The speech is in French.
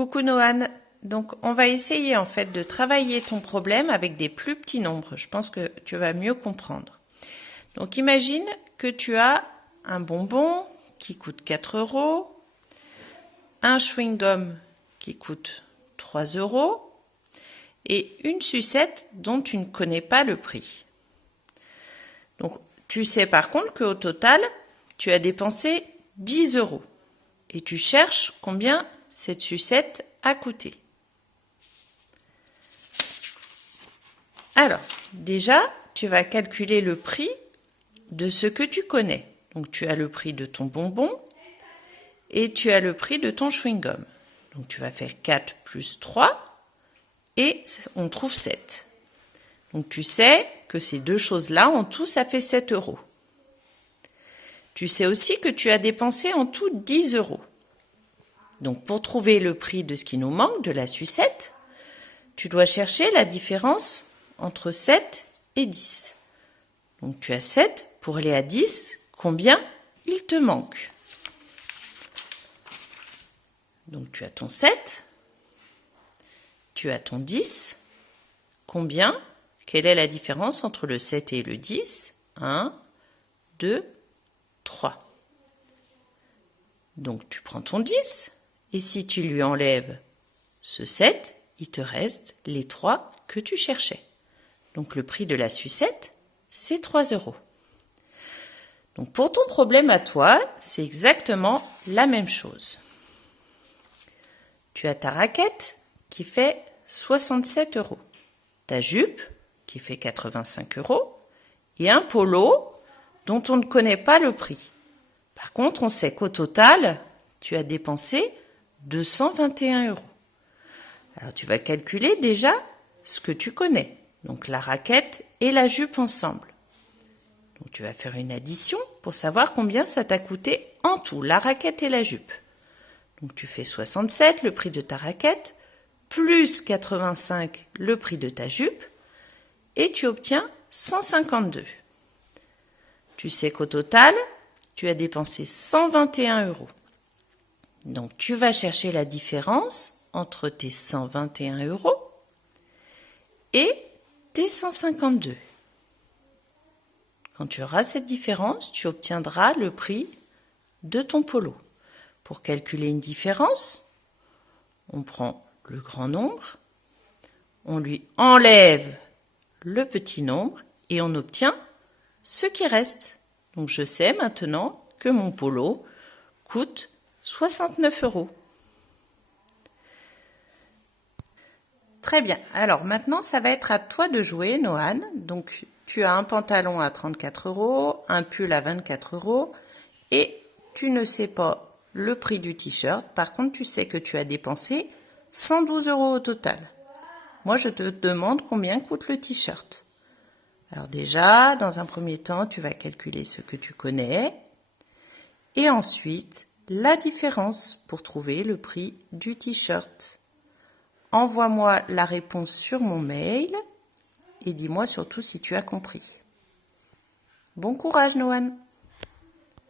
Coucou Noan, donc on va essayer en fait de travailler ton problème avec des plus petits nombres. Je pense que tu vas mieux comprendre. Donc imagine que tu as un bonbon qui coûte 4 €, un chewing-gum qui coûte 3 € et une sucette dont tu ne connais pas le prix. Donc tu sais par contre qu'au total, tu as dépensé 10 € et tu cherches combien cette sucette a coûté. Alors, déjà, tu vas calculer le prix de ce que tu connais. Donc, tu as le prix de ton bonbon et tu as le prix de ton chewing-gum. Donc, tu vas faire 4 plus 3 et on trouve 7. Donc, tu sais que ces deux choses-là, en tout, ça fait 7 €. Tu sais aussi que tu as dépensé en tout 10 €. Donc, pour trouver le prix de ce qui nous manque, de la sucette, tu dois chercher la différence entre 7 et 10. Donc, tu as 7. Pour aller à 10, combien il te manque? Donc, tu as ton 7. Tu as ton 10. Combien? Quelle est la différence entre le 7 et le 10? 1, 2, 3. Donc, tu prends ton 10. Et si tu lui enlèves ce 7, il te reste les 3 que tu cherchais. Donc le prix de la sucette, c'est 3 €. Donc pour ton problème à toi, c'est exactement la même chose. Tu as ta raquette qui fait 67 €, ta jupe qui fait 85 € et un polo dont on ne connaît pas le prix. Par contre, on sait qu'au total, tu as dépensé 221 €. Alors, tu vas calculer déjà ce que tu connais. Donc, la raquette et la jupe ensemble. Donc, tu vas faire une addition pour savoir combien ça t'a coûté en tout, la raquette et la jupe. Donc, tu fais 67, le prix de ta raquette, plus 85, le prix de ta jupe, et tu obtiens 152. Tu sais qu'au total, tu as dépensé 121 €. Donc, tu vas chercher la différence entre tes 121 € et tes 152. Quand tu auras cette différence, tu obtiendras le prix de ton polo. Pour calculer une différence, on prend le grand nombre, on lui enlève le petit nombre et on obtient ce qui reste. Donc, je sais maintenant que mon polo coûte 69 €. Très bien. Alors maintenant, ça va être à toi de jouer, Noan. Donc, tu as un pantalon à 34 €, un pull à 24 € et tu ne sais pas le prix du t-shirt. Par contre, tu sais que tu as dépensé 112 € au total. Moi, je te demande combien coûte le t-shirt. Alors déjà, dans un premier temps, tu vas calculer ce que tu connais et ensuite la différence pour trouver le prix du t-shirt. Envoie-moi la réponse sur mon mail et dis-moi surtout si tu as compris. Bon courage, Noan!